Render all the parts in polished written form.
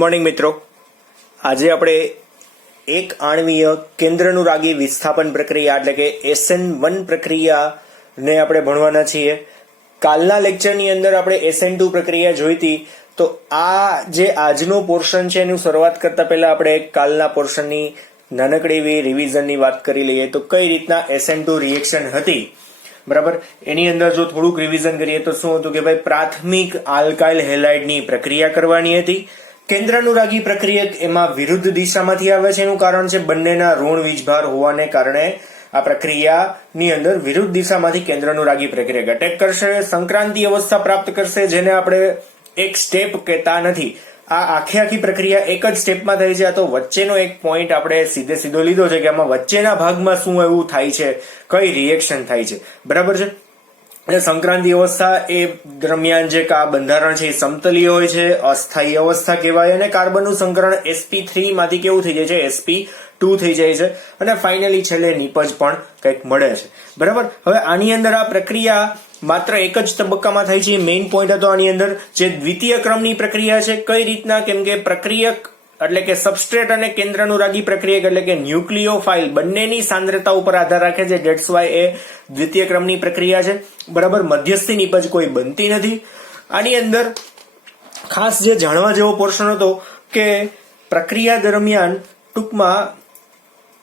Morning મિત્રો, આજે આપણે એક આણ્વીય કેન્દ્રાનુરાગી વિસ્થાપન પ્રક્રિયા એટલે કે SN1 પ્રક્રિયાને આપણે ભણવાના છીએ. કાલના લેક્ચરની અંદર આપણે SN2 પ્રક્રિયા જોઈતી, તો આ જે આજનો પોર્શન છે એનું શરૂઆત કરતા પહેલા આપણે કાલના પોર્શનની નાનકડી એવી રિવિઝનની વાત કરી લઈએ. તો કઈ રીતના SN2 રિએક્શન હતી, બરાબર, એની અંદર જો થોડુંક રિવિઝન કરીએ તો શું હતું કે ભાઈ પ્રાથમિક આલ્કાઇલ હેલાઇડની પ્રક્રિયા કરવાની હતી. કેન્દ્રાનુરાગી પ્રક્રિયક એમાં વિરુદ્ધ દિશામાંથી આવે છે. એનું કારણ છે બંનેના ઋણ વીજભાર હોવાને કારણે આ પ્રક્રિયાની અંદર વિરુદ્ધ દિશામાંથી કેન્દ્રાનુરાગી પ્રક્રિયક અટેક કરશે, સંક્રાંતિ અવસ્થા પ્રાપ્ત કરશે, જેને આપણે એક સ્ટેપ કહેતા નથી. આ આખી પ્રક્રિયા એક જ સ્ટેપમાં થાય છે. આ તો વચ્ચેનો એક પોઈન્ટ આપણે સીધો લીધો છે કે આમાં વચ્ચેના ભાગમાં શું એવું થાય છે, કઈ રિએક્શન થાય છે, બરાબર છે. અને સંક્રાંતિ અવસ્થા એ દરમિયાન જે બંધારણ છે એ સમતલીય હોય છે, અસ્થાયી અવસ્થા કહેવાય, અને કાર્બનનું સંકરણ sp3 માંથી કેવું થઈ જાય છે, sp2 થઈ જાય છે, અને ફાઇનલી છેલ્લે નિપજ પણ કંઈક મળે છે, બરાબર. હવે આની અંદર આ પ્રક્રિયા માત્ર એક જ તબક્કામાં થાય છે. મેઇન પોઈન્ટ હતો આની અંદર જે દ્વિતીય ક્રમની પ્રક્રિયા છે. કઈ રીતના? કેમ કે પ્રક્રિયક એટલે કે સબસ્ટ્રેટ અને કેન્દ્રાનુરાગી પ્રક્રિયક એટલે કે ન્યુક્લિયોફાઇલ બંનેની સાંદ્રતા ઉપર આધાર રાખે છે. ધેટ્સ વાય એ દ્વિતીય ક્રમની પ્રક્રિયા છે, બરાબર. મધ્યસ્થી નિપજ કોઈ બનતી નથી. આની અંદર ખાસ જે જાણવા જેવો પોર્શન હતો કે પ્રક્રિયા દરમિયાન ટૂંકમાં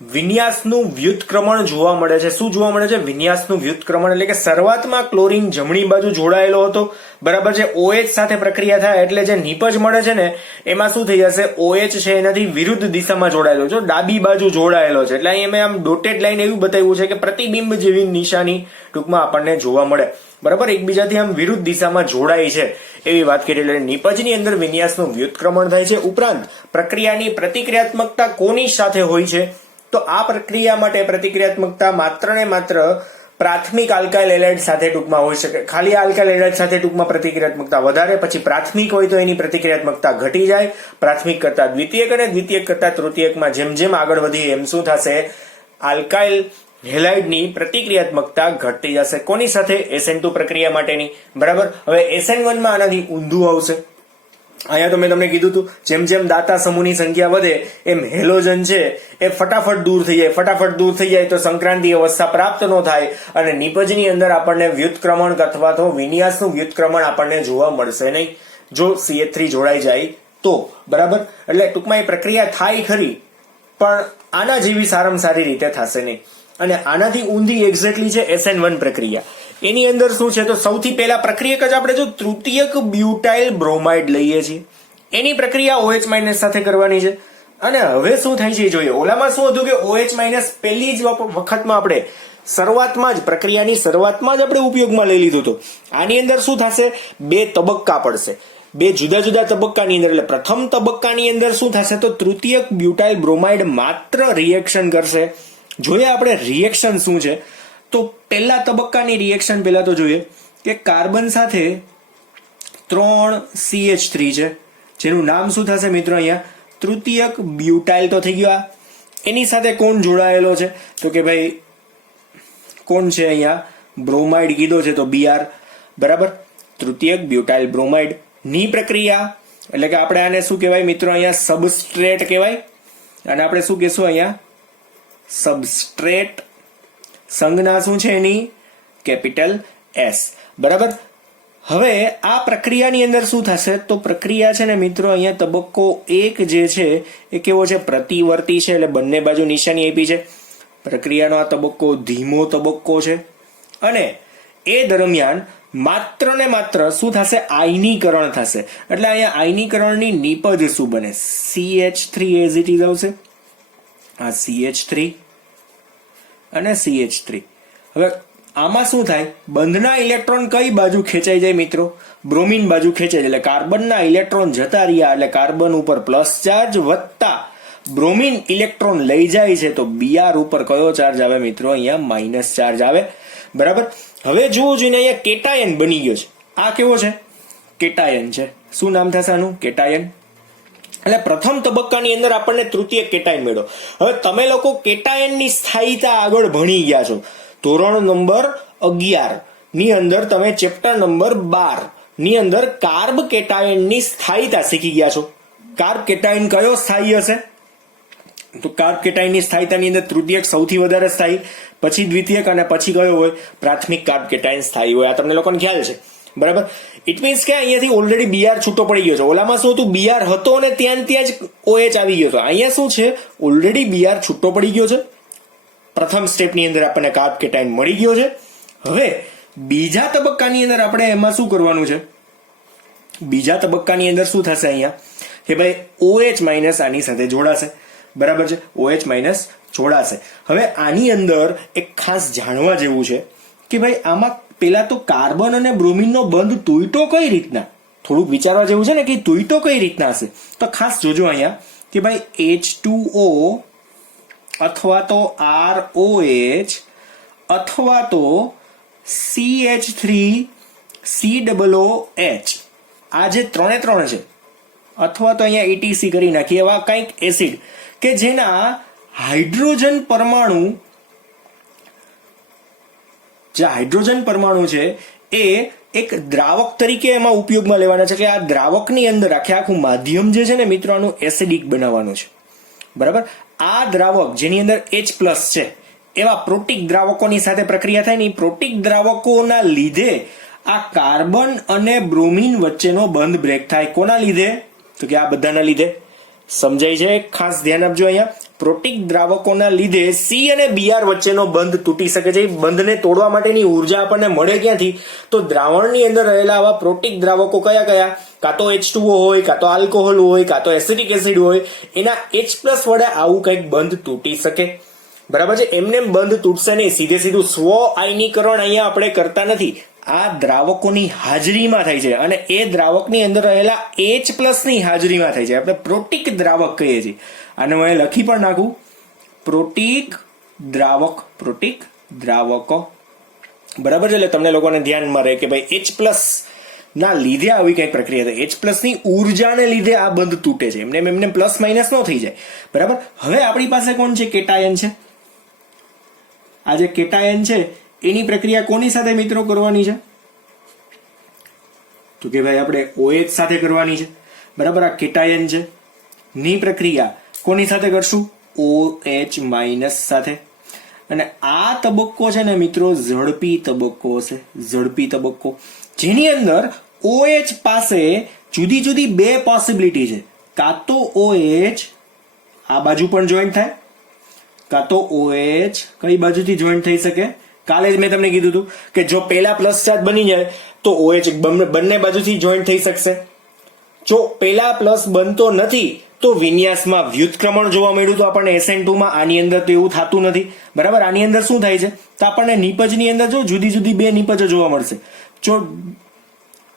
વિન્યાસનું વ્યુત્ક્રમણ જોવા મળે છે. શું જોવા મળે છે? વિન્યાસનું વ્યુત્ક્રમણ એટલે કે શરૂઆતમાં ક્લોરીન જમણી બાજુ જોડાયેલો હતો, બરાબર છે. OH સાથે પ્રક્રિયા થાય એટલે જે નિપજ મળે છે ને એમાં શું થઈ જશે, OH છે એનાથી વિરુદ્ધ દિશામાં જોડાયેલો છે, ડાબી બાજુ જોડાયેલો છે. એટલે અહીં અમે આમ ડોટેડ લાઈન એવું બતાવ્યું છે કે પ્રતિબિંબ જેવી નિશાની ટૂંકમાં આપણને જોવા મળે, બરાબર. એકબીજાથી આમ વિરુદ્ધ દિશામાં જોડાય છે એવી વાત કરી. એટલે નિપજની અંદર વિન્યાસનું વ્યુત્ક્રમણ થાય છે. ઉપરાંત પ્રક્રિયાની પ્રતિક્રિયાત્મકતા કોની સાથે હોય છે? તો આ પ્રક્રિયા માટે પ્રતિક્રિયાત્મકતા માત્ર ને માત્ર પ્રાથમિક આલ્કાઇલ હેલાઇડ સાથે ટૂંકમાં હોઈ શકે. ખાલી આલ્કાઇલ હેલાઇડ સાથે ટૂંકમાં પ્રતિક્રિયાત્મકતા વધારે, પછી પ્રાથમિક હોય તો એની પ્રતિક્રિયાત્મકતા ઘટી જાય. પ્રાથમિક કરતા દ્વિતીયક અને દ્વિતીયક કરતા તૃતીયકમાં જેમ જેમ આગળ વધી એમ શું થશે, આલ્કાઇલ હેલાઇડની પ્રતિક્રિયાત્મકતા ઘટતી જશે. કોની સાથે? SN2 પ્રક્રિયા માટેની, બરાબર. હવે SN1 માં આનાથી ઊંધું આવશે. અહીંયા તો મેં તમને કીધું હતું જેમ જેમ દાતા સમૂહની સંખ્યા વધે એમ હેલોજન છે એ ફટાફટ દૂર થઈ જાય તો સંક્રાંતિ અવસ્થા પ્રાપ્ત ન થાય અને નિપજની અંદર આપણને વ્યુત્ક્રમણ અથવા તો વિન્યાસનું વ્યુત્ક્રમણ આપણને જોવા મળશે નહીં જો CH3 જોડાઈ જાય તો, બરાબર. એટલે ટૂંકમાં એ પ્રક્રિયા થાય ખરી પણ આના જેવી સારામાં સારી રીતે થશે નહીં. અને આનાથી ઊંધી એક્ઝેક્ટલી છે SN1 પ્રક્રિયા. એની અંદર શું છે તો સૌથી પહેલા પ્રક્રિયક જ આપણે જો તૃતીયક બ્યુટાઇલ બ્રોમાઇડ લઈએ છીએ એની પ્રક્રિયા OH- સાથે કરવાની છે. અને હવે શું થાય છે જોઈએ. ઓલામાં શું હતું કે OH- પહેલી જ વખતમાં આપણે પ્રક્રિયાની શરૂઆતમાં જ આપણે ઉપયોગમાં લઈ લીધું હતું. આની અંદર શું થશે, બે તબક્કા પડશે, બે જુદા જુદા તબક્કાની અંદર. એટલે પ્રથમ તબક્કાની અંદર શું થશે તો તૃતીયક બ્યુટાઇલ બ્રોમાઇડ માત્ર રિએક્શન કરશે. જોઈએ આપણે રિએક્શન શું છે તો પહેલા તબક્કાની રિએક્શન પહેલા તો જોઈએ કે કાર્બન સાથે 3 CH3 છે જેનું નામ શું થશે મિત્રો અહીંયા તૃતીયક બ્યુટાઇલ તો થઈ ગયો. એની સાથે કોણ જોડાયેલો છે તો કે ભાઈ કોણ છે અહીંયા બ્રોમાઇડ કીધો છે તો Br, બરાબર. તૃતીયક બ્યુટાઇલ બ્રોમાઇડ ની પ્રક્રિયા એટલે કે આપણે આને શું કહેવાય મિત્રો અહીંયા સબસ્ટ્રેટ કહેવાય અને આપણે શું કહેશું અહીંયા સબસ્ટ્રેટ. સંજ્ઞા શું છે એની કેપિટલ S, બરાબર. હવે આ પ્રક્રિયાની અંદર શું થશે તો પ્રક્રિયા છે ને મિત્રો અહીંયા તબક્કો 1 જે છે એ કેવો છે, પ્રતિવર્તી છે, એટલે બંને બાજુ નિશાની આપી છે. પ્રક્રિયાનો આ તબક્કો ધીમો તબક્કો છે અને એ દરમિયાન માત્ર ને માત્ર શું થશે, આયનીકરણ થશે. એટલે અહીંયા આયનીકરણની નિપજ શું બને, CH3 એઝ ઇટ ઇઝ આવશે. આ CH3 અને CH3. હવે આમાં શું થાય, બંધના ઇલેક્ટ્રોન કઈ બાજુ ખેંચાઈ જાય મિત્રો, બ્રોમિન બાજુ ખેંચાઈ જાય. એટલે કાર્બનના ઇલેક્ટ્રોન જતા રહ્યા એટલે કાર્બન ઉપર પ્લસ ચાર્જ વત્તા બ્રોમિન ઇલેક્ટ્રોન લઈ જાય છે તો Br ઉપર કયો ચાર્જ આવે મિત્રો, અહીંયા માઇનસ ચાર્જ આવે, બરાબર. હવે જોવું જોઈએ અહીંયા કેટાયન બની ગયો છે. આ કેવો છે, કેટાયન છે. શું નામ થશે આનું, કેટાયન. એટલે પ્રથમ તબક્કાની અંદર આપણને તૃતીય કેટાયન મળ્યો. હવે તમે લોકો કેટાયનની સ્થાયીતા આગળ ભણી ગયા છો. ધોરણ નંબર 11 ની અંદર તમે ચેપ્ટર નંબર 12 ની અંદર કાર્બ કેટાયનની સ્થાયીતા શીખી ગયા છો, કાર્બ કેટાયન કયો સ્થાયી હશે? તો કાર્બ કેટાયનની સ્થાયીતાની અંદર તૃતીયક સૌથી વધારે સ્થાયી, પછી દ્વિતીયક અને પછી કયો હોય? પ્રાથમિક કાર્બ કેટાયન સ્થાયી હોય. આ તમને લોકોને ખ્યાલ છે, બરાબર? ઇટ મીન્સ કે અહીંયાથી ઓલરેડી બીઆર છૂટો પડી ગયો છે. ઓલામાં શું હતું? બીઆર હતો અને ત્યાં જ OH આવી ગયો હતો. અહીંયા શું છે? ઓલરેડી બીઆર છૂટો પડી ગયો છે. પ્રથમ સ્ટેપની અંદર આપણને કાર્બ કેટાયન મળી ગયો છે. હવે બીજા તબક્કાની અંદર આપણે એમાં શું કરવાનું છે? બીજા તબક્કાની અંદર શું થશે અહીંયા કે ભાઈ OH માઇનસ આની સાથે જોડાશે, બરાબર છે? OH માઇનસ જોડાશે. હવે આની અંદર એક ખાસ જાણવા જેવું છે કે ભાઈ આમાં પેલા તો કાર્બન અને બ્રોમિનનો બંધ તૂટ્યો કઈ રીતના? થોડુંક વિચારવા જેવું છે ને કે તૂટ્યો કઈ રીતના હશે. તો ખાસ જોજો અહીંયા કે ભાઈ H2O અથવા તો ROH અથવા તો CH3COOH, આ જે ત્રણે ત્રણ છે, અથવા તો અહીંયા ETC કરી નાખીએ, એવા કંઈક એસિડ કે જેના હાઇડ્રોજન પરમાણુ, જે હાઇડ્રોજન પરમાણુ છે એ એક દ્રાવક તરીકે એમાં ઉપયોગમાં લેવાના છે. કે આ દ્રાવકની અંદર આખું માધ્યમ જે છે ને મિત્રો, આનું એસિડિક બનાવવાનું છે, બરાબર? આ દ્રાવક જેની અંદર H+ છે, એવા પ્રોટિક દ્રાવકોની સાથે પ્રક્રિયા થાય ને, પ્રોટિક દ્રાવકોના લીધે આ કાર્બન અને બ્રોમિન વચ્ચેનો બંધ બ્રેક થાય. કોના લીધે? તો કે આ બધાના લીધે. સમજાય છે? ખાસ ધ્યાન આપજો અહીંયા. પ્રોટિક દ્રાવકોના લીધે C અને Br વચ્ચેનો બંધ તૂટી શકે છે. બંધને તોડવા માટેની ઉર્જા આપણને મળે ક્યાંથી? તો દ્રાવણની અંદર રહેલા આવા પ્રોટિક દ્રાવકો કયા કયા? કાં તો H2O હોય, કાં તો આલ્કોહોલ હોય, કાં તો એસિડિક એસિડ હોય, એના H+ વડે આવું કંઈક બંધ તૂટી શકે, બરાબર છે? એમને બંધ તૂટશે નહીં. સીધું સ્વ આયનીકરણ અહીંયા આપણે કરતા નથી. આ દ્રાવકોની હાજરીમાં થાય છે અને એ દ્રાવકની અંદર રહેલા H+ ની હાજરીમાં થાય છે. આપણે પ્રોટિક દ્રાવક કહીએ છીએ. આને હું લખી પણ નાખું, પ્રોટિક દ્રાવકો, બરાબર છે? એટલે તમને લોકોને ધ્યાનમાં રહે કે ભાઈ H+ ના લીધે આવી કઈ પ્રક્રિયા થાય. H+ ની ઉર્જાને લીધે આ બંધ તૂટે છે. એમને પ્લસ માઇનસ ન થઈ જાય, બરાબર? હવે આપણી પાસે કોણ છે? કેટાયન છે. આ જે કેટાયન છે એની પ્રક્રિયા કોની સાથે મિત્રો કરવાની છે? તો કે ભાઈ આપણે OH સાથે કરવાની છે, બરાબર? આ કેટાયન છે ની પ્રક્રિયા કોની સાથે કરશું? OH માઇનસ સાથે. અને આ તબક્કો છે ને મિત્રો ઝડપી તબક્કો હશે, ઝડપી તબક્કો, જેની અંદર OH પાસે જુદી જુદી બે પોસિબિલિટી છે. કાં તો OH આ બાજુ પણ જોઈન્ટ થાય, કાં તો OH કઈ બાજુથી જોઈન્ટ થઈ શકે? કાલે જ મેં તમને કીધું હતું કે જો પેલા પ્લસ ચાર્જ બની જાય તો OH બંને બાજુથી જોઈન્ટ થઈ શકશે. જો પેલા પ્લસ બનતો નથી તો વિન્યાસમાં વ્યુત્ક્રમણ જોવા મળ્યું તો આપણને SN2 માં. આની અંદર તો એવું થતું નથી, બરાબર? આની અંદર શું થાય છે? તો આપણને નિપજની અંદર જો જુદી જુદી બે નિપજો જોવા મળશે. જો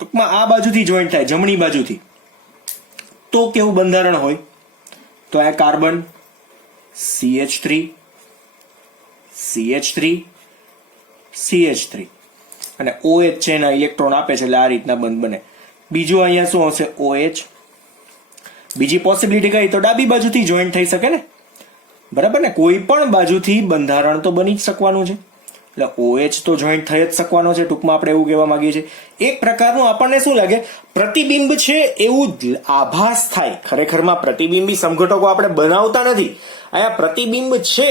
ટૂંકમાં આ બાજુથી જોઈન્ટ થાય, જમણી બાજુથી, તો કેવું બંધારણ હોય? તો આ કાર્બન CH3 અને OH છે એના ઇલેક્ટ્રોન આપે છે, એટલે આ રીતના બંધ બને. બીજું અહીંયા શું હશે? OH. બીજી પોસિબિલિટી કઈ? તો ડાબી બાજુથી જોઈન્ટ થઈ શકે ને, બરાબર ને? કોઈ પણ બાજુથી બંધારણ તો બની જ શકવાનું છે, એટલે OH તો જોઈન્ટ થઈ જ શકવાનો છે. ટૂંકમાં આપણે એવું કહેવા માંગીએ છીએ. એક પ્રકારનું આપણને શું લાગે? પ્રતિબિંબ છે એવું આભાસ થાય. ખરેખરમાં પ્રતિબિંબી સમઘટકો આપણે બનાવતા નથી. અહીંયા પ્રતિબિંબ છે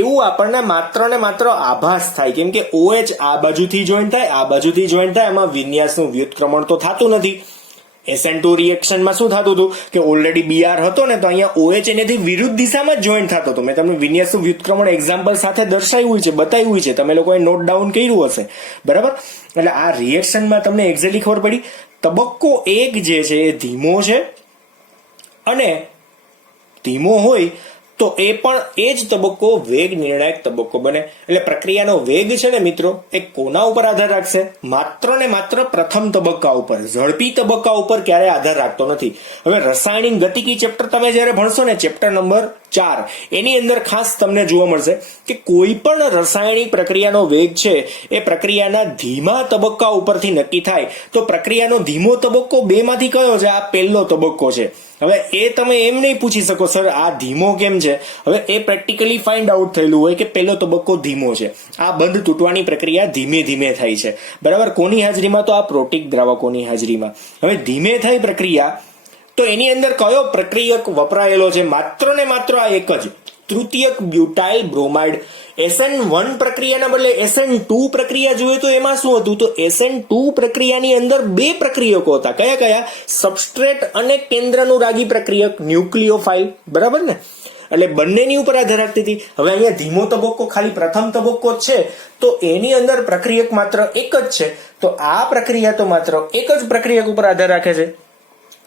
એવું આપણને માત્ર ને માત્ર આભાસ થાય, કેમ કે OH આ બાજુથી જોઈન્ટ થાય, આ બાજુથી જોઈન્ટ થાય, એમાં વિન્યાસનું વ્યુત્ક્રમણ તો થતું નથી. SN2 રિએક્શનમાં શું થતું હતું કે ઓલરેડી Br હતો ને, તો અહીંયા OH એનાથી વિરુદ્ધ દિશામાં જ જોઈન્ટ થતો હતો. મેં તમને વિન્યાસનું વ્યુત્ક્રમણ એક્ઝામ્પલ સાથે દર્શાવ્યું છે, બતાવ્યું છે, તમે લોકોએ નોટ ડાઉન કર્યું હશે, બરાબર? એટલે આ રિએક્શનમાં તમને એક્ઝેક્ટલી ખબર પડી. તબક્કો 1 જે છે એ ધીમો છે, અને ધીમો હોય તો એ પણ એ જ તબક્કો વેગ નિર્ણાયક તબક્કો બને. એટલે પ્રક્રિયાનો વેગ છે ને મિત્રો, એ કોના ઉપર આધાર રાખશે? માત્ર ને માત્ર પ્રથમ તબક્કા ઉપર. ઝડપી તબક્કા ઉપર ક્યારે આધાર રાખતો નથી. હવે રાસાયણિક ગતિકી ચેપ્ટર તમે જ્યારે ભણશો ને, ચેપ્ટર નંબર 4, એની અંદર ખાસ તમને જોવા મળશે કે કોઈ પણ રાસાયણિક પ્રક્રિયાનો વેગ છે એ પ્રક્રિયાના ધીમા તબક્કા ઉપરથી નક્કી થાય. તો પ્રક્રિયાનો ધીમો તબક્કો બેમાંથી કયો છે? આ પહેલો તબક્કો છે. હવે એ તમે એમ નહીં પૂછી શકો સર આ ધીમો કેમ છે? હવે એ પ્રેક્ટિકલી ફાઇન્ડ આઉટ થયેલું હોય કે પહેલો તબક્કો ધીમો છે. આ બંધ તૂટવાની પ્રક્રિયા ધીમે ધીમે થાય છે, બરાબર? કોની હાજરીમાં? તો આ પ્રોટિક દ્રાવકોની હાજરીમાં. હવે ધીમે થઈ પ્રક્રિયા તો એની અંદર કયો પ્રક્રિયક વપરાયેલો છે? માત્ર ને માત્ર આ એક જ, તૃતીયક બ્યુટાઇલ બ્રોમાઇડ. SN1 પ્રક્રિયાના બદલે SN2 પ્રક્રિયા જોઈએ તો એમાં શું હતું? તો SN2 પ્રક્રિયાની અંદર બે પ્રક્રિયકો હતા. કયા કયા? સબસ્ટ્રેટ અને કેન્દ્રાનુરાગી પ્રક્રિયક, ન્યુક્લિયોફાઇલ. બરાબર ને? એટલે બંનેની ઉપર આધાર રાખતી હતી. હવે અહીંયા ધીમો તબક્કો ખાલી પ્રથમ તબક્કો જ છે, તો એની અંદર પ્રક્રિયક માત્ર એક જ છે. તો આ પ્રક્રિયા તો માત્ર એક જ પ્રક્રિયક ઉપર આધાર રાખે છે.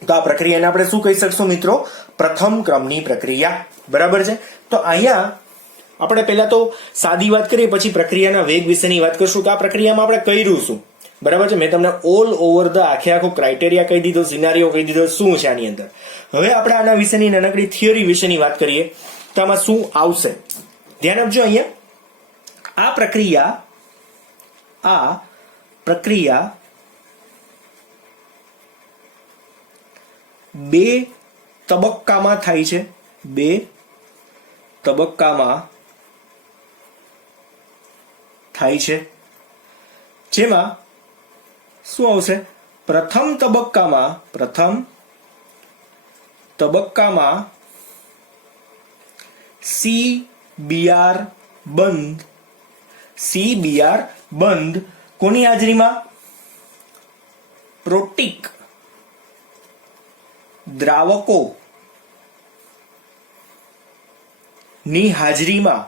તો આ પ્રક્રિયાને આપણે શું કહી શકશું મિત્રો? પ્રથમ ક્રમની પ્રક્રિયા. બરાબર છે? તો અહીંયા આપણે પહેલા તો સાદી વાત કરીએ, પછી પ્રક્રિયાના વેગ વિશેની વાત કરશું કે આ પ્રક્રિયામાં આપણે કર્યું શું. બરાબર છે? મેં તમને ઓલ ઓવર ધ આખો ક્રાઇટેરિયા કહી દીધો, સિનારીઓ કહી દીધો, શું છે આની અંદર. હવે આપણે આના વિશેની નાનકડી થિયરી વિશેની વાત કરીએ તો આમાં શું આવશે. ધ્યાન આપજો. અહીંયા આ પ્રક્રિયા બે તબક્કામાં થાય છે. બે તબક્કામાં થાય છે, જેમાં શું આવશે? પ્રથમ તબક્કામાં CBr બંધ કોની હાજરીમાં? પ્રોટીક દ્રાવકો ની હાજરીમાં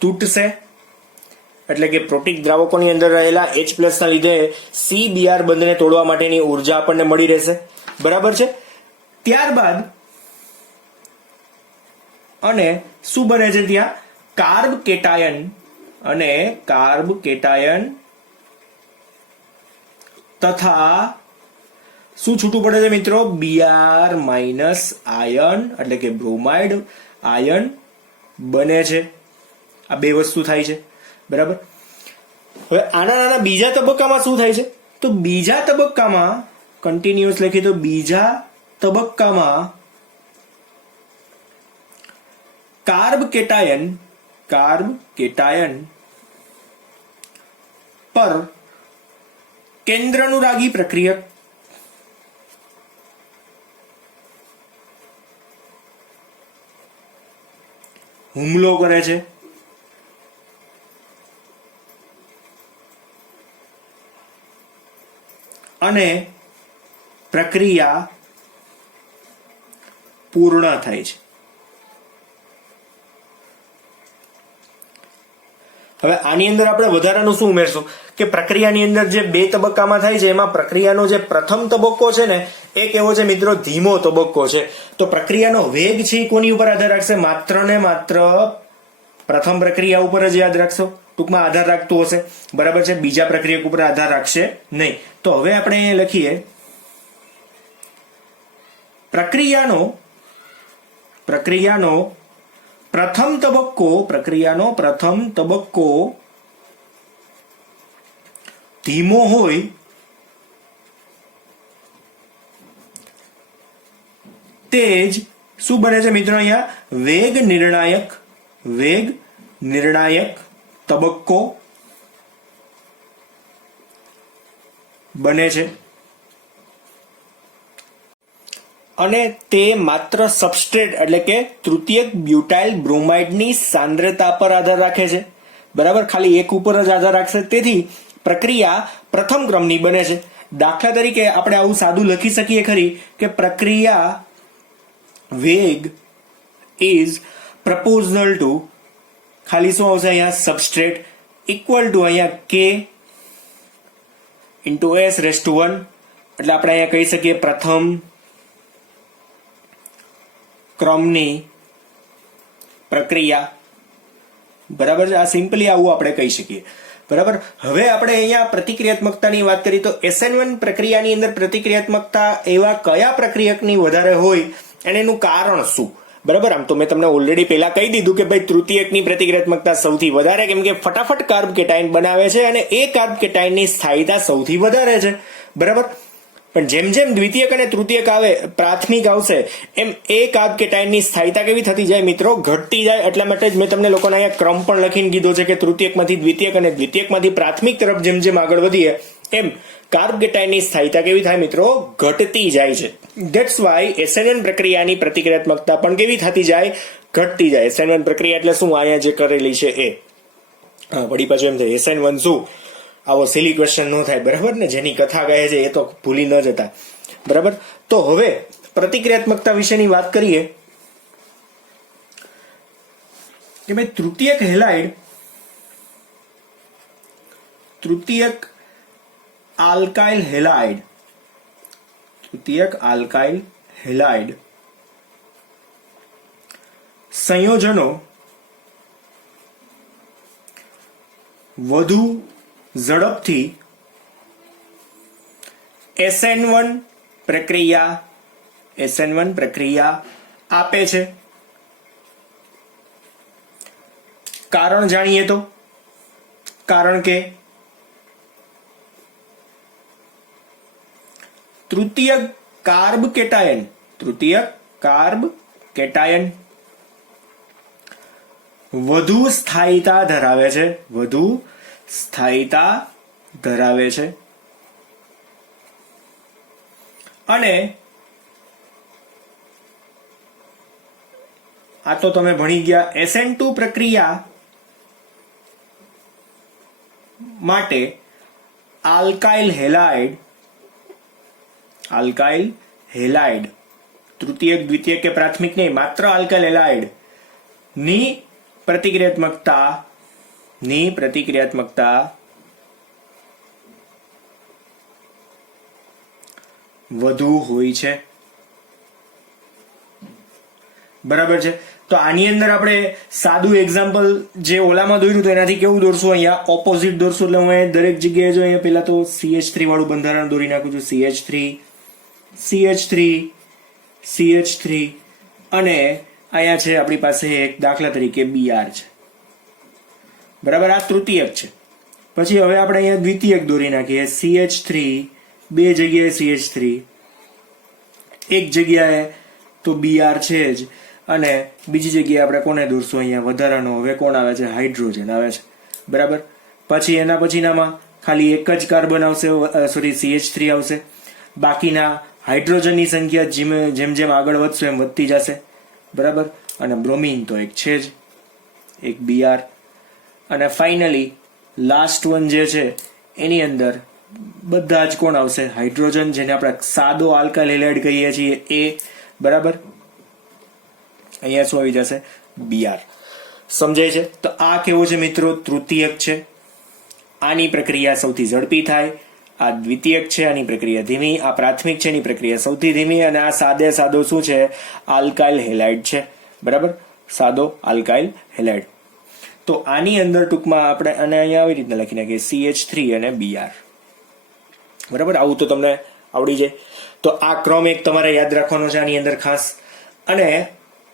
તૂટશે. એટલે કે પ્રોટીક દ્રાવકોની અંદર રહેલા H+ ના લીધે CBr બંધને તોડવા માટેની ઉર્જા આપણને મળી રહેશે. બરાબર છે? ત્યારબાદ અને શું બને છે? ત્યાં કાર્બ કેટાયન તથા શું છૂટું પડે છે મિત્રો? Br- આયન, એટલે કે બ્રોમાઇડ આયન બને છે. આ બે વસ્તુ થાય છે. બરાબર? હવે આના બીજા તબક્કામાં શું થાય છે? તો બીજા તબક્કામાં કન્ટિન્યુઅસ લખીએ તો બીજા તબક્કામાં કાર્બ કેટાયન પર કેન્દ્રાનુરાગી પ્રક્રિયક હુમલો કરે છે. અને પ્રક્રિયા પૂર્ણ થાય છે. હવે આની અંદર આપણે વધારાનું શું ઉમેરશું કે પ્રક્રિયાની અંદર જે બે તબક્કામાં થાય છે એમાં પ્રક્રિયાનો જે પ્રથમ તબક્કો છે ને એ કેવો છે મિત્રો? ધીમો તબક્કો છે. તો પ્રક્રિયાનો વેગ છે એ કોની ઉપર આધાર રાખશે? માત્ર ને માત્ર પ્રથમ પ્રક્રિયા ઉપર જ યાદ રાખશો, ટૂંકમાં આધાર રાખતું હશે. બરાબર છે? બીજા પ્રક્રિયક ઉપર આધાર રાખશે નહીં. તો હવે આપણે અહીંયા લખીએ પ્રક્રિયાનો પ્રથમ તબક્કો ધીમો હોય તે જ શું બને છે મિત્રો? અહીંયા વેગ નિર્ણાયક તબક્કો બને છે. અને તે માત્ર સબસ્ટ્રેટ એટલે કે તૃતીયક બ્યુટાઇલ બ્રોમાઇડની સાંદ્રતા પર આધાર રાખે છે. બરાબર? ખાલી એક ઉપર જ આધાર રાખશે. તેથી પ્રક્રિયા પ્રથમ ક્રમની બને છે. દાખલા તરીકે આપણે આવું સાદું લખી શકીએ ખરી કે પ્રક્રિયા વેગ ઇઝ પ્રપોઝનલ ટુ ખાલી શું આવશે અહીંયા? સબસ્ટ્રેટ ઇક્વલ ટુ અહીંયા K × S⁻⁴. એટલે આપણે અહીંયા કહી શકીએ પ્રથમ ક્રમની પ્રક્રિયા. બરાબર છે? આ સિમ્પલી આવું આપણે કહી શકીએ. બરાબર? હવે આપણે અહીંયા પ્રતિક્રિયાત્મકતાની વાત કરીએ તો SN1 પ્રક્રિયાની અંદર પ્રતિક્રિયાત્મકતા એવા કયા પ્રક્રિયકની વધારે હોય અને એનું કારણ શું? બરાબર? આમ તો મેં તમને ઓલરેડી પહેલા કહી દીધું કે ભાઈ તૃતીયકની પ્રતિક્રિયાત્મકતા સૌથી વધારે, કેમ કે ફટાફટ કાર્બ કેટાયન બનાવે છે અને એ કાર્બ કેટાયનની સ્થાયીતા સૌથી વધારે છે. બરાબર? પણ જેમ જેમ દ્વિતીયક અને તૃતીયક આવે, પ્રાથમિક આવશે, એમ એ કાર્બ કેટાયનની સ્થાયીતા કેવી થતી જાય મિત્રો? ઘટતી જાય. એટલા માટે જ મેં તમને લોકોને અહીંયા ક્રમ પણ લખીને કીધો છે કે તૃતીયકમાંથી દ્વિતીયક અને દ્વિતીયકમાંથી પ્રાથમિક તરફ જેમ જેમ આગળ વધીએ એમ કાર્બ કેટાયનની સ્થાયીતા કેવી થાય મિત્રો? ઘટતી જાય છે. ધેટ્સ વાય SN1 પ્રક્રિયાની પ્રતિક્રિયાત્મકતા પણ કેવી થતી જાય? ઘટતી જાય. SN1 પ્રક્રિયા એટલે શું? અહીંયા જે કરેલી છે એ. વળી પાછું એમ થાય SN1 શું? આવો સિલી ક્વેશ્ચન ન થાય, બરાબર ને? જેની કથા કહે છે એ તો ભૂલી ન જતા, બરાબર? તો હવે પ્રતિક્રિયાત્મકતા વિશેની વાત કરીએ કે ભાઈ તૃતીયક આલ્કાઇલ હેલાઇડ સંયોજનો વધુ ઝડપથી SN1 પ્રક્રિયા આપે છે. કારણ જાણીએ તો, કારણ કે તૃતીયક કાર્બ કેટાયન વધુ સ્થાયીતા ધરાવે છે અને આ તો તમે ભણી ગયા. SN2 પ્રક્રિયા માટે આલ્કાઇલ હેલાઇડ તૃતીયક, દ્વિતીયક કે પ્રાથમિક નહીં, માત્ર આલ્કાઇલ હેલાઇડ ની પ્રતિક્રિયાત્મકતા વધુ હોય છે, બરાબર છે? તો આની અંદર આપણે સાદું એક્ઝામ્પલ જે ઓલામાં દોર્યું તો એનાથી કેવું દોરશું? અહીંયા ઓપોઝિટ દોરશું. એટલે હું દરેક જગ્યાએ જો અહીંયા પેલા તો CH3 વાળું બંધારણ દોરી નાખું છું. CH3 અને અહીંયા છે આપણી પાસે એક દાખલા તરીકે Br છે, બરાબર? આ તૃતીયક છે. પછી હવે આપણે અહીંયા દ્વિતીયક દોરી નાખીએ. CH3, બે જગ્યાએ CH3, એક જગ્યાએ તો Br છે જ, અને બીજી જગ્યાએ આપણે કોને દોરશું? અહીંયા વધારાનો હવે કોણ આવે છે? હાઇડ્રોજન આવે છે, બરાબર? પછી એના પછીનામાં ખાલી એક જ કાર્બન આવશે, CH3 આવશે. બાકીના હાઇડ્રોજનની સંખ્યા જેમ જેમ આગળ વધશે એમ વધતી જશે, બરાબર? અને બ્રોમિન તો એક છે જ, એક Br. અને ફાઇનલી લાસ્ટ વન જે છે એની અંદર બધા જ કોણ આવશે? હાઇડ્રોજન, જેને આપણે સાદો આલ્કાઇલ હેલાઇડ કહીએ છીએ એ, બરાબર? અહીંયા શું આવી જશે? Br. સમજાય છે? તો આ કેવું છે મિત્રો? તૃતીયક છે, આની પ્રક્રિયા સૌથી ઝડપી થાય. આ દ્વિતીયક છે, આની પ્રક્રિયા ધીમી. આ પ્રાથમિક છે, એની પ્રક્રિયા સૌથી ધીમી. અને આ સાદો શું છે? આલ્કાઇલ હેલાઇડ છે, બરાબર? સાદો આલ્કાઇલ હેલાઇડ. તો આની અંદર ટૂંકમાં આપણે અને અહીંયા આવી રીતના લખી નાખીએ CH3 અને Br, બરાબર? આવું તો તમને આવડી જાય. તો આ ક્રમ એક તમારે યાદ રાખવાનો છે આની અંદર ખાસ. અને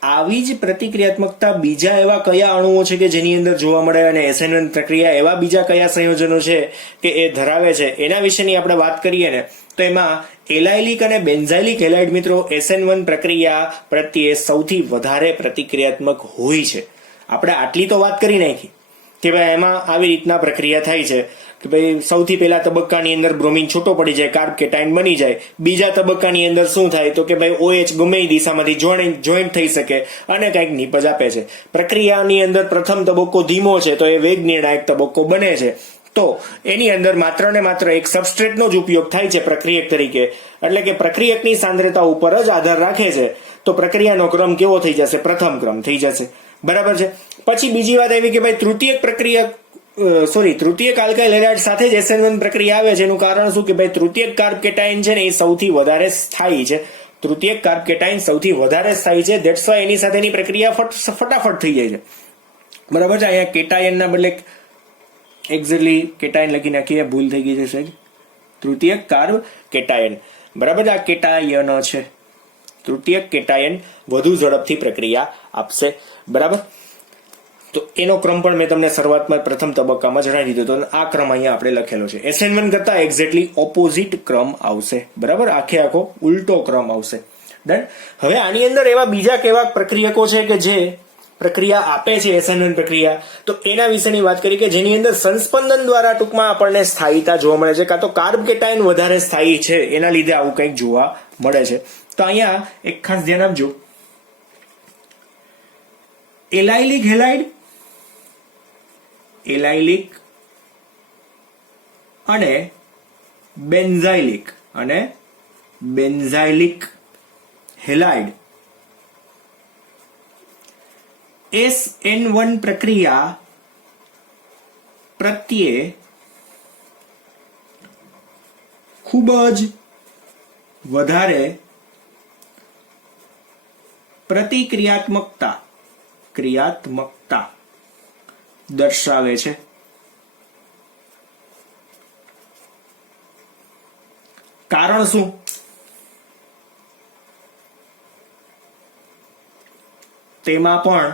આવી જ પ્રતિક્રિયાત્મકતા બીજા એવા કયા અણુઓ છે કે જેની અંદર જોવા મળે, અને SN1 પ્રક્રિયા એવા બીજા કયા સંયોજનો છે કે એ ધરાવે છે, એના વિશેની આપણે વાત કરીએ ને તો એમાં એલાઇલિક અને બેન્ઝાઇલિક હેલાઇડ મિત્રો SN1 પ્રક્રિયા પ્રત્યે સૌથી વધારે પ્રતિક્રિયાત્મક હોય છે. આપણે આટલી તો વાત કરી નાખી કે ભાઈ એમાં આવી રીતના પ્રક્રિયા થાય છે કે ભાઈ સૌથી પહેલા તબક્કાની અંદર બ્રોમિન છૂટો પડી જાય, કાર્બ કેટાયન બની જાય. બીજા તબક્કાની અંદર શું થાય તો કે ભાઈ OH ગમે એ દિશામાંથી જોઈન્ટ થઈ શકે અને કંઈક નીપજ આપે છે. પ્રક્રિયાની અંદર પ્રથમ તબક્કો ધીમો છે તો એ વેગ નિર્ણાયક તબક્કો બને છે. તો એની અંદર માત્ર ને માત્ર એક સબસ્ટ્રેટનો જ ઉપયોગ થાય છે પ્રક્રિયક તરીકે, એટલે કે પ્રક્રિયકની સાંદ્રતા ઉપર જ આધાર રાખે છે. તો પ્રક્રિયાનો ક્રમ કેવો થઈ જશે? પ્રથમ ક્રમ થઈ જશે, બરાબર છે? પછી બીજી વાત એવી કે ભાઈ તૃતીયક આલ્કાઇલ હેલાઇડ સાથે જ SN1 પ્રક્રિયા આવે છે. એનું કારણ શું કે ભાઈ તૃતીયક કાર્બ કેટાયન છે ને એ સૌથી વધારે સ્થાયી છે. તૃતીયક કાર્બ કેટાયન સૌથી વધારે સ્થાયી છે. ધેટ્સ વાય એની સાથેની પ્રક્રિયા ફટાફટ થઈ જાય છે, બરાબર છે? અહીંયા કેટાયનના બદલે એક્ઝેક્ટલી કેટાયન લખી નાખીએ, ભૂલ થઈ ગઈ છે સહેજ. તૃતીયક કાર્બ કેટાયન, બરાબર? આ કેટાયન છે. તૃતીયક કેટાયન વધુ ઝડપથી પ્રક્રિયા આપશે, બરાબર? તો એનો ક્રમ પણ મેં તમને શરૂઆતમાં પ્રથમ તબક્કામાં જણાવી દીધો હતો. આ ક્રમ અહીંયા આપણે લખેલો છે. SN1 કરતા એક્ઝેક્ટલી ઓપોઝિટ ક્રમ આવશે, બરાબર? આખો ઉલટો ક્રમ આવશે. ડન. હવે આની અંદર એવા બીજા કેવા પ્રક્રિયકો છે કે જે પ્રક્રિયા આપે છે SN1 પ્રક્રિયા, તો એના વિશેની વાત કરી કે જેની અંદર સંસ્પંદન દ્વારા ટૂંકમાં આપણને સ્થાયીતા જોવા મળે છે, કાં તો કાર્બ કેટાયન વધારે સ્થાયી છે એના લીધે આવું કંઈક જોવા મળે છે. તો અહીંયા એક ખાસ ધ્યાન આપજો, એલાઇલિક હેલાઇડ, એલાઇલિક અને બેન્ઝાઇલિક હેલાઇડ SN1 પ્રક્રિયા પ્રત્યે ખૂબ જ વધારે ક્રિયાત્મકતા દર્શાવે છે. કારણ શું? તેમાં પણ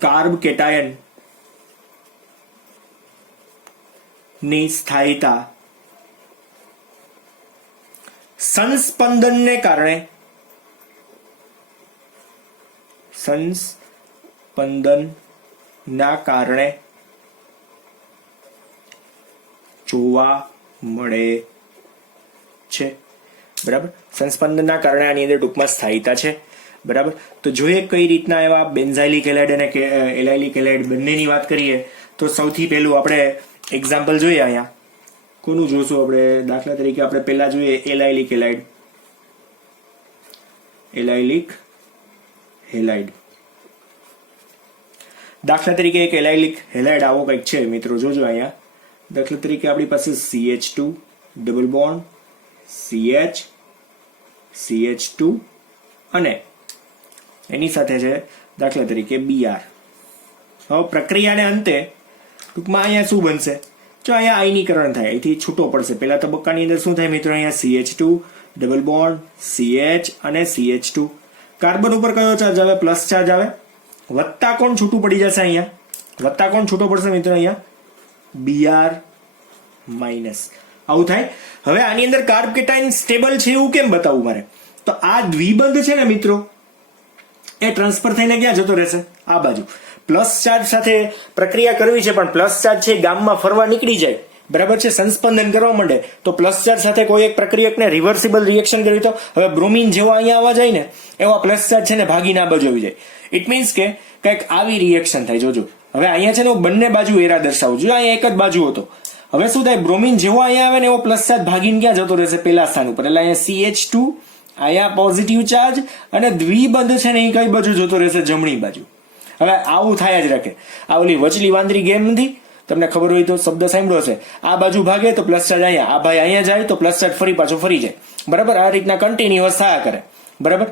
કાર્બ કેટાયન ની સ્થાયીતા સંસ્પંદનને કારણે જોવા મળે છે. બરાબર, સંસ્પંદનના કારણે આની અંદર ટૂંકમાં સ્થાયીતા છે. બરાબર, તો જોઈએ કઈ રીતના એવા બેન્ઝાઇલિક હેલાઇડ અને એલાઇલિક હેલાઇડ બંનેની વાત કરીએ તો સૌથી પહેલું આપણે એક્ઝામ્પલ જોઈએ. અહીંયા કોનું જોશું આપણે? દાખલા તરીકે આપણે પહેલા જોઈએ એલાઇલિક હેલાઇડ. દાખલા તરીકે એક એલાઇલિક હેલાઇડ આવો કંઈક છે મિત્રો, જોજો અહીંયા. દાખલા તરીકે આપણી પાસે CH2 ડબલ બોન્ડ CH2 અને એની સાથે છે દાખલા તરીકે Br. હવે પ્રક્રિયાને અંતે ટૂંકમાં અહીંયા શું બનશે? જો અહીંયા આયનીકરણ થાય, અહીંથી છૂટો પડશે. પહેલા તબક્કાની અંદર શું થાય મિત્રો? અહીંયા CH2 ડબલ બોન્ડ CH અને CH2. કાર્બન ઉપર કયો ચાર્જ આવે? પ્લસ ચાર્જ આવે. વત્તા કોણ છૂટું પડી જશે? અહીંયા વત્તા કોણ છૂટો પડશે મિત્રો? અહીંયા Br માઇનસ. આવું થાય. હવે આની અંદર કાર્બ કેટાયન સ્ટેબલ છે એવું કેમ બતાવવું મારે? તો આ દ્વિબંધ છે ને મિત્રો, એ ટ્રાન્સફર થઈને ક્યાં જતો રહેશે? આ બાજુ. પ્લસ ચાર્જ સાથે પ્રક્રિયા કરવી છે પણ પ્લસ ચાર્જ છે ગામમાં ફરવા નીકળી જાય, બરાબર છે, સંસ્પંદન કરવા માંડે, તો પ્લસ ચાર્જ સાથે કોઈ એક પ્રક્રિયકને રિવર્સિબલ રિએક્શન કરવી તો હવે બ્રોમિન જેવો અહીંયા આવવા જાય ને એવા પ્લસ ચાર્જ છે ને ભાગીને આ બાજુ આવી જાય. ઇટ મીન્સ કે કંઈક આવી રિએક્શન થાય. જોજો હવે અહીંયા છે ને બંને બાજુ એરા દર્શાવું છું, અહીંયા એક જ બાજુ હતો. હવે શું થાય? બ્રોમિન જેવો અહીંયા આવે ને એવો પ્લસ ચાર્જ ભાગીને ક્યાં જતો રહેશે? પેલા સ્થાન ઉપર. એટલે અહીંયા CH2, અહીંયા પોઝિટિવ ચાર્જ અને દ્વિબંધ છે ને એ કઈ બાજુ જતો રહેશે? જમણી બાજુ. હવે આવું થાય જ રાખે. આ ઓલી વચલી વાંદરી ગેમ નથી, તમને ખબર હોય તો શબ્દ સાંભળ્યો છે. આ બાજુ ભાગે તો પ્લસ ચાર્જ અહીંયા, આ ભાઈ અહીંયા જાય તો પ્લસ ચાર્જ ફરી પાછો ફરી જાય. બરાબર, આ રીતના કન્ટિન્યુઅસ થયા કરે. બરાબર,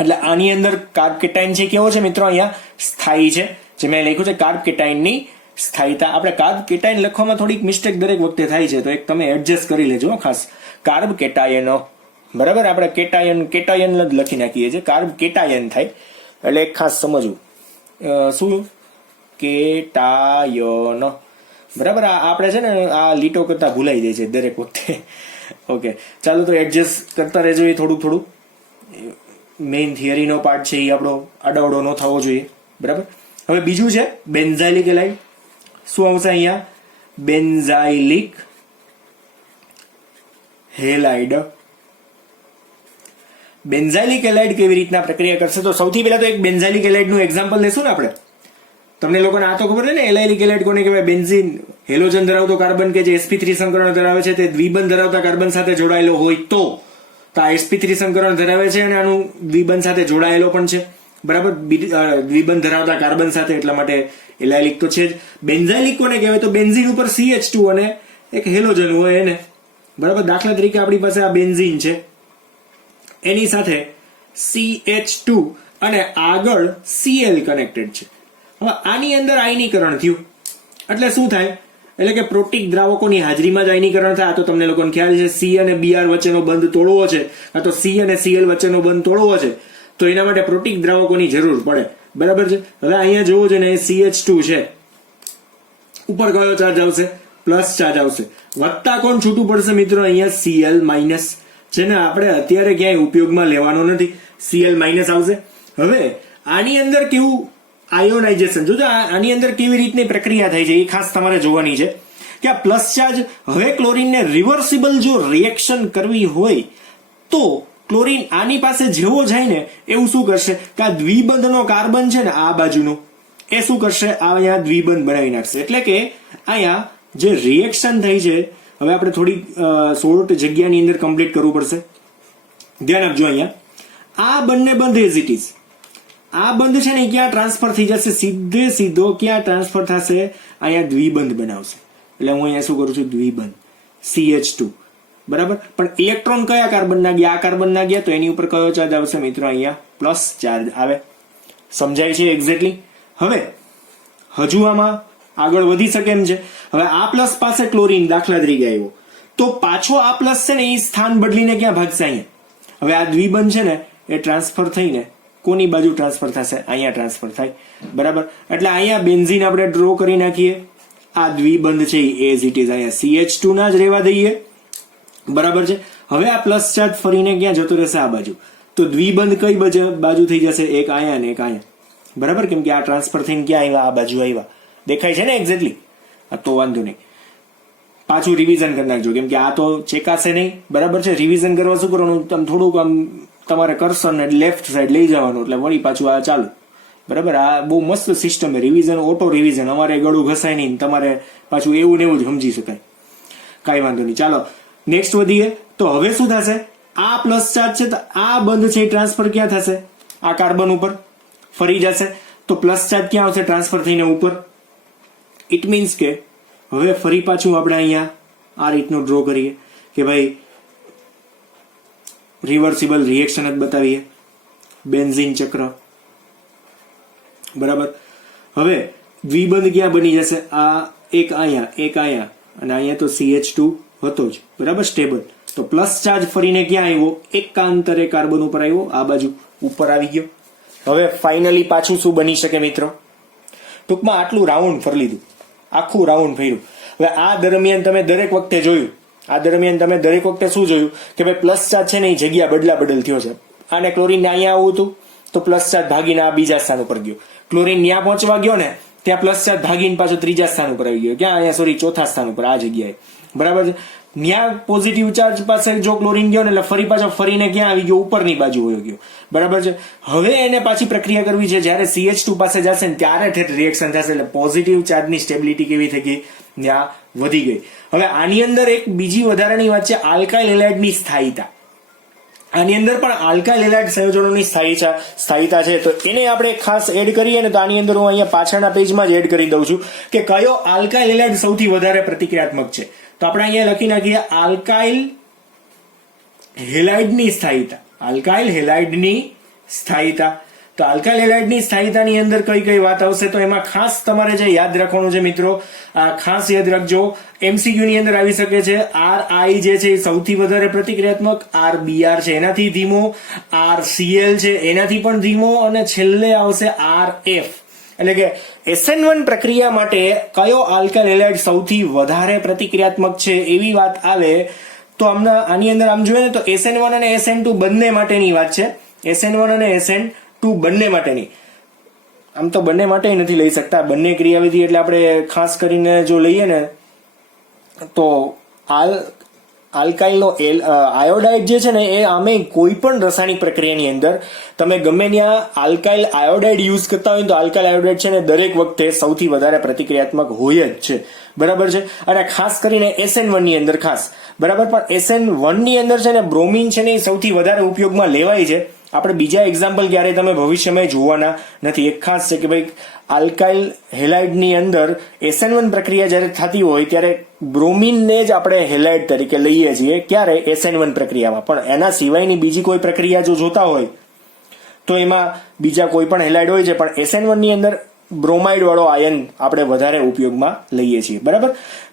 એટલે આની અંદર કાર્બ કેટાયન છે કેવો છે મિત્રો? અહીંયા સ્થાયી છે. જે મેં લખ્યું છે કાર્બ કેટાયનની સ્થાયીતા. આપણે કાર્બ કેટાયન લખવામાં થોડીક મિસ્ટેક દરેક વખતે થાય છે, તો એક તમે એડજસ્ટ કરી લેજો ખાસ. કાર્બ કેટાયનો, બરાબર, આપણે કેટાયન જ લખી નાખીએ છીએ, કાર્બ કેટાયન થાય એટલે એક ખાસ સમજવું. શું? કેટાયન. બરાબર, આપણે છે ને આ લીટો કરતા ભૂલાઈ જાય છે દરેક વખતે. ઓકે, ચાલો તો એડજસ્ટ કરતા રહેજો. એ થોડું મેઇન થિયરીનો પાર્ટ છે, એ આપણો આડાવડો ન થવો જોઈએ. બરાબર, હવે બીજું છે બેન્ઝાઇલિક હેલાઇડ. શું આવશે અહીંયા? Benzylic halide. બેન્ઝાઇલિક હેલાઇડ કેવી રીતના પ્રક્રિયા કરશે? તો સૌથી પહેલા તો એક બેન્ઝાઇલિક હેલાઇડનું એક્ઝામ્પલ લેશું ને આપણે. તમને લોકોને આ તો ખબર છે ને, એલાઇલિક હેલાઇડ કોને કહેવાય? બેન્ઝીન, હેલોજન ધરાવતો કાર્બન કે જે sp3 સંકરણ ધરાવે છે તે દ્વિબંધ ધરાવતા કાર્બન સાથે જોડાયેલો હોય તો આ sp3 સંકરણ ધરાવે છે અને આનું દ્વિબંધ સાથે જોડાયેલો પણ છે. બરાબર, દ્વિબંધ ધરાવતા કાર્બન સાથે, એટલા માટે એલાઇલિક તો છે જ. બેન્ઝાઇલિક કોને કહેવાય? તો બેન્ઝીન ઉપર CH2 અને એક હેલોજન હોય એને. બરાબર, દાખલા તરીકે આપણી પાસે આ બેન્ઝીન છે, એની સાથે CH2 અને આગળ Cl કનેક્ટેડ છે. હવે આની અંદર આયનીકરણ થયું એટલે શું થાય? એટલે કે પ્રોટીક દ્રાવકોની હાજરીમાં જ આયનીકરણ થાય. આ તો તમને લોકોને ખ્યાલ છે, C અને Br વચ્ચેનો બંધ તોડવો છે, આ તો C અને Cl વચ્ચેનો બંધ તોડવો છે, તો એના માટે પ્રોટીક દ્રાવકોની જરૂર પડે. બરાબર છે. હવે અહીંયા જોવો છે ને, CH2 છે, ઉપર કયો ચાર્જ આવશે? પ્લસ ચાર્જ આવશે. વત્તા કોણ છૂટું પડશે મિત્રો? અહીંયા Cl માઇનસ. જેને આપણે અત્યારે ક્યાંય ઉપયોગમાં લેવાનો નથી. Cl માઇનસ આવશે. હવે આની અંદર કેવું આયોનાઇઝેશન, જોજો આની અંદર કેવી રીતની પ્રક્રિયા થાય છે એ ખાસ તમારે જોવાની છે કે આ પ્લસ ચાર્જ હવે ક્લોરીનને રિવર્સિબલ જો રિએક્શન કરવી હોય તો ક્લોરીન આની પાસે જેવો જાય ને એવું શું કરશે કે આ દ્વિબંધનો કાર્બન છે ને આ બાજુનો એ શું કરશે, આ અહીંયા દ્વિબંધ બનાવી નાખશે. એટલે કે અહીંયા જે રિએક્શન થઈ છે, હવે આપણે થોડી શોર્ટ જગ્યાની અંદર કમ્પ્લીટ કરવું પડશે. ધ્યાન આપજો, અહીંયા આ બંને બંધ એઝ ઇટ ઇઝ, આ બંધ છે ને ક્યાં ટ્રાન્સફર થઈ જશે, સીધો ક્યાં ટ્રાન્સફર થશે, અહીંયા દ્વિબંધ બનાવશે. એટલે હું અહીંયા શું કરું છું, દ્વિબંધ CH2 બરાબર. પણ ઇલેક્ટ્રોન કયા કાર્બન ના ગયા, આ કાર્બન ના ગયા, તો એની ઉપર કયો ચાર્જ આવશે મિત્રો, અહીંયા પ્લસ ચાર્જ આવે. સમજાય છે એક્ઝેક્ટલી. હવે હજુ આમાં આગળ વધી શકે એમ છે. હવે આ પ્લસ પાસે ક્લોરીન દાખલા તરીકે આવ્યો તો પાછો આ પ્લસ છે ને એ સ્થાન બદલીને ક્યાં ભાગશે, અહીંયા. હવે આ દ્વિબંધ છે ને એ ટ્રાન્સફર થઈને કોની બાજુ ટ્રાન્સફર થશે, અહીંયા ટ્રાન્સફર થાય બરાબર. એટલે અહીંયા બેન્ઝીન આપણે ડ્રો કરી નાખીએ. આ દ્વિબંધ છે એ એઝ ઇટ ઇઝ અહીંયા CH2 ના જ રહેવા દઈએ બરાબર છે. હવે આ પ્લસ ચાર્જ ફરીને ક્યાં જતો રહેશે, આ બાજુ. તો દ્વિબંધ કઈ બાજુ થઈ જશે, એક અહીંયા ને એક અહીંયા બરાબર. કેમ કે આ ટ્રાન્સફર થઈને ક્યાં આવ્યા, આ બાજુ આવ્યા. દેખાય છે ને એક્ઝેક્ટલી. તો વાંધો નહીં, પાછું રિવિઝન કરી નાખજો કેમ કે આ તો ચેકાશે નહીં બરાબર છે. રિવિઝન કરવા શું કરવાનું, તમે થોડુંક આમ તમારે કર્સરને લેફ્ટ સાઈડ લઈ જવાનું એટલે વળી પાછું આ ચાલુ બરાબર. આ બહુ મસ્ત સિસ્ટમ છે રિવિઝન, ઓટો રિવિઝન. અમારે ગળું ઘસાય નહીં, તમારે પાછું એવું ને એવું જ સમજી શકાય. કાંઈ વાંધો નહીં. ચાલો નેક્સ્ટ વધીએ. તો હવે શું થશે, આ પ્લસ ચાર્જ છે તો આ બંધ છે ટ્રાન્સફર ક્યાં થશે, આ કાર્બન ઉપર ફરી જશે. તો પ્લસ ચાર્જ ક્યાં આવશે, ટ્રાન્સફર થઈને ઉપર. ઇટ મીન્સ કે હવે ફરી પાછું આપણે અહીંયા આ રીતનું ડ્રો કરીએ કે ભાઈ રિવર્સિબલ રિએક્શન જ બતાવીએ, બેન્ઝીન ચક્ર બરાબર. હવે દ્વિબંધ ક્યાં બની જશે, આ એક અહીંયા એક અહીંયા અને અહીંયા તો CH2 હતો જ બરાબર સ્ટેબલ. તો પ્લસ ચાર્જ ફરીને ક્યાં આવ્યો, એકાંતરે કાર્બન ઉપર આવ્યો, આ બાજુ ઉપર આવી ગયો. હવે ફાઇનલી પાછું શું બની શકે મિત્રો, ટૂંકમાં આટલું રાઉન્ડ ફરી લીધું, આખું રાઉન્ડ ફર્યું. હવે આ દરમિયાન તમે દરેક વખતે જોયું, આ દરમિયાન તમે દરેક વખતે શું જોયું કે ભાઈ પ્લસ ચાર્જ છે ને એ જગ્યા બદલ થયો છે. આને ક્લોરીન અહીંયા આવું હતું તો પ્લસ ચાર્જ ભાગીને આ બીજા સ્થાન ઉપર ગયો. ક્લોરીન ત્યાં પહોંચવા ગયો ને ત્યાં પ્લસ ચાર્જ ભાગીને પાછું ત્રીજા સ્થાન ઉપર આવી ગયો. ક્યાં, અહીંયા સોરી ચોથા સ્થાન ઉપર આ જગ્યાએ બરાબર છે. ત્યાં પોઝિટિવ ચાર્જ પાસે જો ક્લોરીન ગયો ને એટલે ફરી પાછો ફરીને ક્યાં આવી ગયો, ઉપરની બાજુ વયો ગયો બરાબર છે. હવે એને પાછી પ્રક્રિયા કરવી છે, જ્યારે CH2 પાસે જશે ને ત્યારે ઠેઠ રિએક્શન થશે. એટલે પોઝિટિવ ચાર્જની સ્ટેબિલિટી કેવી થઈ ગઈ, ત્યાં વધી ગઈ. હવે આની અંદર એક બીજી વધારાની વાત છે, આલ્કાઇલ હેલાઇડની સ્થાયીતા. આની અંદર પણ આલ્કાઇલ હેલાઇડ સંયોજનોની સ્થાયીતા છે તો એને આપણે ખાસ એડ કરીએ ને તો આની અંદર હું અહીંયા પાછળના પેજમાં જ એડ કરી દઉં છું કે કયો આલ્કાઇલ હેલાઇડ સૌથી વધારે પ્રતિક્રિયાત્મક છે. તો આપણે અહીંયા લખી નાખીએ આલ્કાઇલ હેલાઇડની સ્થાયીતા. આલ્કાઇલ હેલાઇડની સ્થાયીતા. તો આલ્કાઇલ હેલાઇડની સ્થાયીતાની અંદર કઈ કઈ વાત આવશે તો એમાં ખાસ તમારે જે યાદ રાખવાનું છે મિત્રો, ખાસ યાદ રાખજો, MCQ ની અંદર આવી શકે છે. RI જે છે એ સૌથી વધારે પ્રતિક્રિયાત્મક, RBr છે એનાથી ધીમો, RCl છે એનાથી પણ ધીમો અને છેલ્લે આવશે RF. એટલે કે SN1 પ્રક્રિયા માટે કયો આલ્કાઇલ હેલાઇડ સૌથી વધારે પ્રતિક્રિયાત્મક છે એવી વાત આવે તો આની અંદર આમ જોઈએ ને તો SN1 અને SN2 બંને માટેની વાત છે. SN1 અને SN2 બંને માટેની. આમ તો બંને માટે નથી લઈ શકતા, બંને ક્રિયાવિધિ એટલે આપણે ખાસ કરીને જો લઈએ ને તો આલ્કાઇલનો આયોડાઇડ જે છે ને એ આમે કોઈ પણ રાસાયણિક પ્રક્રિયાની અંદર તમે ગમે ત્યાં આલ્કાઇલ આયોડાઇડ યુઝ કરતા હોય તો આલ્કાઇલ આયોડાઇડ છે ને દરેક વખતે સૌથી વધારે પ્રતિક્રિયાત્મક હોય જ છે બરાબર છે. અને ખાસ કરીને SN1 ની અંદર ખાસ બરાબર. પણ SN1 ની અંદર છે ને બ્રોમિન છે ને એ સૌથી વધારે ઉપયોગમાં લેવાય છે. આપણે બીજા એક્ઝામ્પલ ક્યારે તમે ભવિષ્યમાં જોવાના નથી. એક ખાસ છે કે ભાઈ આલ્કાઇલ હેલાઇડની અંદર SN1 પ્રક્રિયા જ્યારે થતી હોય ત્યારે બ્રોમિનને જ આપણે હેલાઇડ તરીકે લઈએ છીએ. ક્યારે, SN1 પ્રક્રિયામાં. પણ એના સિવાયની બીજી કોઈ પ્રક્રિયા જો જોતા હોય તો એમાં બીજા કોઈ પણ હેલાઇડ હોય છે, પણ SN1 ની અંદર બ્રોમાઇડ વાળો આયન આપણે વધારે ઉપયોગમાં લઈએ છીએ બરાબર.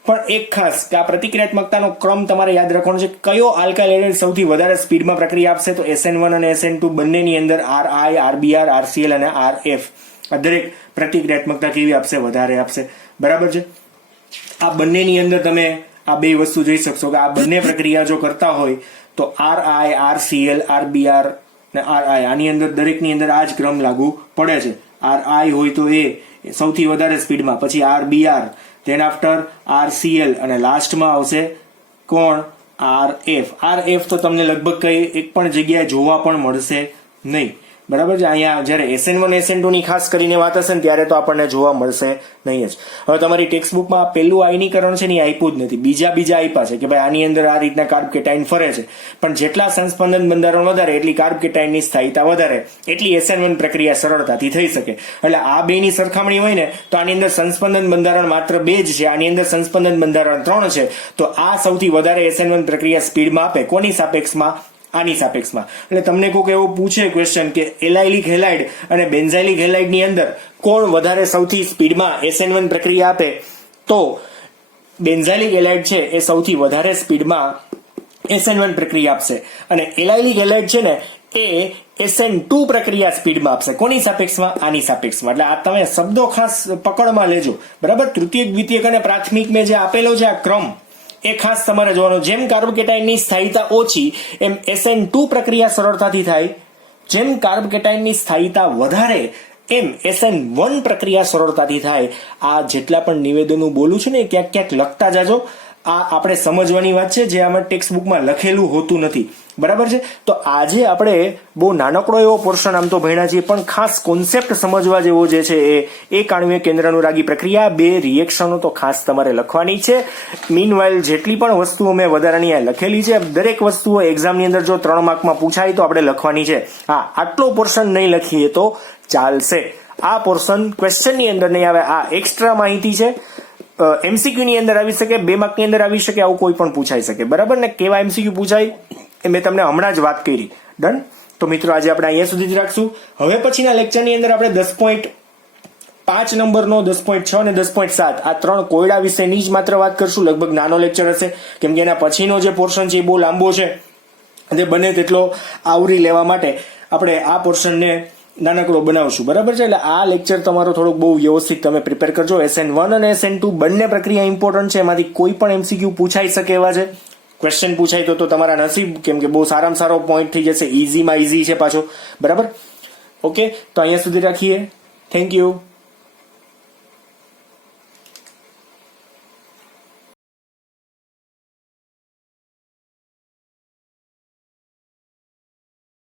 પણ એક ખાસ કે આ પ્રતિક્રિયાત્મકતાનો ક્રમ તમારે યાદ રાખવાનો છે. કયો આલ્કાઇલ હેલાઇડ સૌથી વધારે સ્પીડમાં પ્રક્રિયા આપશે તો SN1 અને SN2 બંનેની અંદર RI, RBr, RCl અને RF આ દરેક પ્રતિક્રિયાત્મકતા કેવી આપશે, વધારે આપશે બરાબર છે. આ બંનેની અંદર તમે આ બે વસ્તુ જોઈ શકશો કે આ બંને પ્રક્રિયા જો કરતા હોય તો RI, RCL, RBR ને RI આની અંદર દરેકની અંદર આ જ ક્રમ લાગુ પડે છે. RI હોય તો એ સૌથી વધારે સ્પીડમાં, પછી RBR, ધેન આફ્ટર RCL અને લાસ્ટમાં આવશે કોણ? RF. RF તો તમને લગભગ કઈ એક પણ જગ્યાએ જોવા પણ મળશે નહીં. બરાબર છે. અહીંયા જયારે SN1 SN2 ની ખાસ કરીને વાત હશે ને ત્યારે તો આપણને જોવા મળશે નહીં જ. હવે તમારી ટેક્સ્ટબુકમાં પેલું આયનીકરણ છે ને એ આપ્યું જ નથી, બીજા આપ્યા છે કે ભાઈ આની અંદર આ રીતના કાર્બ કેટાઇન ફરે છે, પણ જેટલા સંસ્પંદન બંધારણ વધારે એટલી કાર્બ કેટાઇનની સ્થાયીતા વધારે, એટલી SN1 પ્રક્રિયા સરળતાથી થઈ શકે. એટલે આ બેની સરખામણી હોય ને તો આની અંદર સંસ્પંદન બંધારણ માત્ર 2 જ છે, આની અંદર સંસ્પંદન બંધારણ 3 છે. તો આ સૌથી વધારે SN1 પ્રક્રિયા સ્પીડમાં આપે. કોની સાપેક્ષમાં? આની સાપેક્ષમાં. એટલે તમને કોઈક એવો પૂછે ક્વેશ્ચન કે એલાઇલિક હેલાઇડ અને બેન્ઝાઇલિક હેલાઇડ ની અંદર કોણ વધારે સૌથી સ્પીડમાં SN1 પ્રક્રિયા આપે, તો બેન્ઝાઇલિક હેલાઇડ છે એ સૌથી વધારે સ્પીડમાં SN1 પ્રક્રિયા આપશે, અને એલાઇલિક હેલાઇડ છે ને એ SN2 પ્રક્રિયા સ્પીડમાં આપશે. કોની સાપેક્ષમાં? આની સાપેક્ષમાં. એટલે આ તમે શબ્દો ખાસ પકડમાં લેજો. બરાબર. તૃતીયક, દ્વિતીયક અને પ્રાથમિક મેં જે આપેલો છે આ ક્રમ, એ ખાસ તમારે જોવાનો. જેમ કાર્બ કેટાઇનની સ્થાયીતા ઓછી એમ SN2 પ્રક્રિયા સરળતાથી થાય, જેમ કાર્બ કેટાઇનની સ્થાયીતા વધારે એમ SN1 પ્રક્રિયા સરળતાથી થાય. આ જેટલા પણ નિવેદનો બોલું છું ને ક્યાંક ક્યાંક લખતા જાજો. આ આપણે સમજવાની વાત છે, જે આમાં ટેક્સ્ટ બુકમાં લખેલું હોતું નથી. બરાબર છે. તો આજે આપણે બહુ નાનકડો એવો પોર્શન આમ તો ભણ્યા છીએ, પણ ખાસ કોન્સેપ્ટ સમજવા જેવો જે છે એ એક આણ્વીય કેન્દ્રાનુરાગી પ્રક્રિયા, 2 રિએક્શનો તો ખાસ તમારે લખવાની છે. મીનવાઇલ જેટલી પણ વસ્તુઓ મેં વધારાની લખેલી છે, દરેક વસ્તુઓ એક્ઝામની અંદર જો 3 માર્કમાં પૂછાય તો આપણે લખવાની છે. હા, આટલો પોર્શન નહીં લખીએ તો ચાલશે. આ પોર્શન ક્વેશ્ચનની અંદર નહીં આવે, આ એક્સ્ટ્રા માહિતી છે. MCQ ની અંદર આવી શકે, 2 માર્કની અંદર આવી શકે, આવું કોઈ પણ પૂછાઈ શકે. બરાબર ને? કેવા MCQ પૂછાય એ મેં તમને હમણાં જ વાત કરી. ડન. તો મિત્રો આજે આપણે અહીંયા સુધી જ રાખશું. હવે પછીના લેક્ચરની અંદર આપણે 10.5 નંબરનો, 10.6 અને 10.7 આ 3 કોયડા વિશેની જ માત્ર વાત કરશું. લગભગ નાનો લેક્ચર હશે, કેમ કે એના પછીનો જે પોર્શન છે એ બહુ લાંબો છે. તે બને તેટલો આવરી લેવા માટે આપણે આ પોર્શનને નાનકડો બનાવશું. બરાબર છે. એટલે આ લેક્ચર તમારો થોડોક બહુ વ્યવસ્થિત તમે પ્રિપેર કરજો. SN1 અને SN2 બંને પ્રક્રિયા ઇમ્પોર્ટન્ટ છે, એમાંથી કોઈ પણ MCQ પૂછાઈ શકે એવા છે. ક્વેશ્ચન પૂછાય તો તમારા નસીબ, કેમ કે બહુ સારામાં સારો પોઈન્ટ થઈ જશે. ઈઝીમાં ઈઝી છે પાછો. બરાબર. ઓકે, તો અહીંયા સુધી રાખીએ. Thank you.